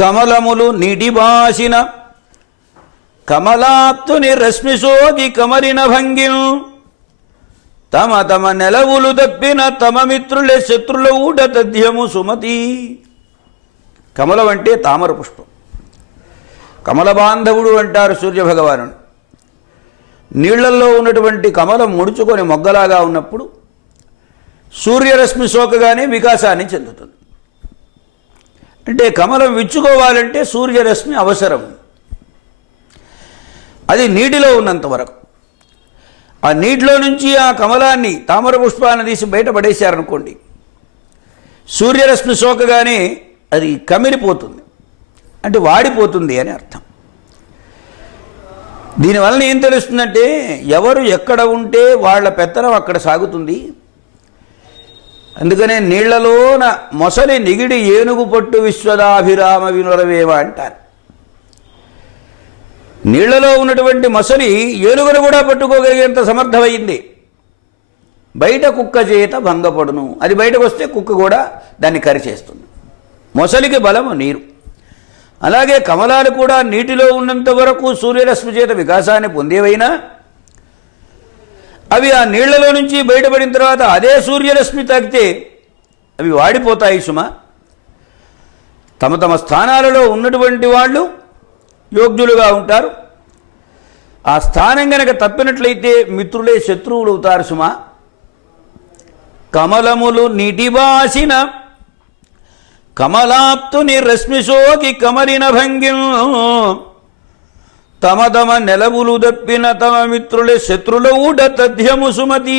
కమలములు నిడిబాసిన కమలాప్తుని రశ్మిసోగి కమరిన భంగిం తమ తమ నెలవులు దప్పిన తమ మిత్రులే శత్రుల ఊట తథ్యము సుమతి. కమలం అంటే తామర పుష్పం. కమల బాంధవుడు అంటారు సూర్యభగవాను. నీళ్లల్లో ఉన్నటువంటి కమలం ముడుచుకొని మొగ్గలాగా ఉన్నప్పుడు సూర్యరశ్మి సోకగానే వికాసాన్ని చెందుతుంది. అంటే కమలం విచ్చుకోవాలంటే సూర్యరశ్మి అవసరం. అది నీటిలో ఉన్నంత వరకు. ఆ నీటిలో నుంచి ఆ కమలాన్ని తామర పుష్పాన్ని తీసి బయటపడేశారనుకోండి, సూర్యరశ్మి సోకగానే అది కమిలిపోతుంది, అంటే వాడిపోతుంది అని అర్థం. దీనివలన ఏం తెలుస్తుందంటే ఎవరు ఎక్కడ ఉంటే వాళ్ళ పెత్తనం అక్కడ సాగుతుంది. అందుకనే నీళ్లలోన మొసలి నిగిడి ఏనుగు పట్టు విశ్వదాభిరామ వినురవేమ అంటారు. నీళ్లలో ఉన్నటువంటి మొసలి ఏనుగును కూడా పట్టుకోగలిగేంత సమర్థమైంది. బయట కుక్క చేత భంగపడును, అది బయటకు వస్తే కుక్క కూడా దాన్ని కరిచేస్తుంది. మొసలికి బలము నీరు. అలాగే కమలాలు కూడా నీటిలో ఉన్నంత వరకు సూర్యరశ్మి చేత వికాసాన్ని పొందేవైనా అవి ఆ నీళ్లలో నుంచి బయటపడిన తర్వాత అదే సూర్యరశ్మి తాకితే అవి వాడిపోతాయి సుమా. తమ తమ స్థానాలలో ఉన్నటువంటి వాళ్ళు యోగ్యులుగా ఉంటారు. ఆ స్థానం గనక తప్పినట్లయితే మిత్రులే శత్రువులు అవుతారు సుమా. కమలములు నిటిబాసిన కమలాప్తుని రశ్మిసోకి కమరిన భంగిం తమ తమ నెలవులు దప్పిన తమ మిత్రులే శత్రుల ఊట తథ్యము సుమతి.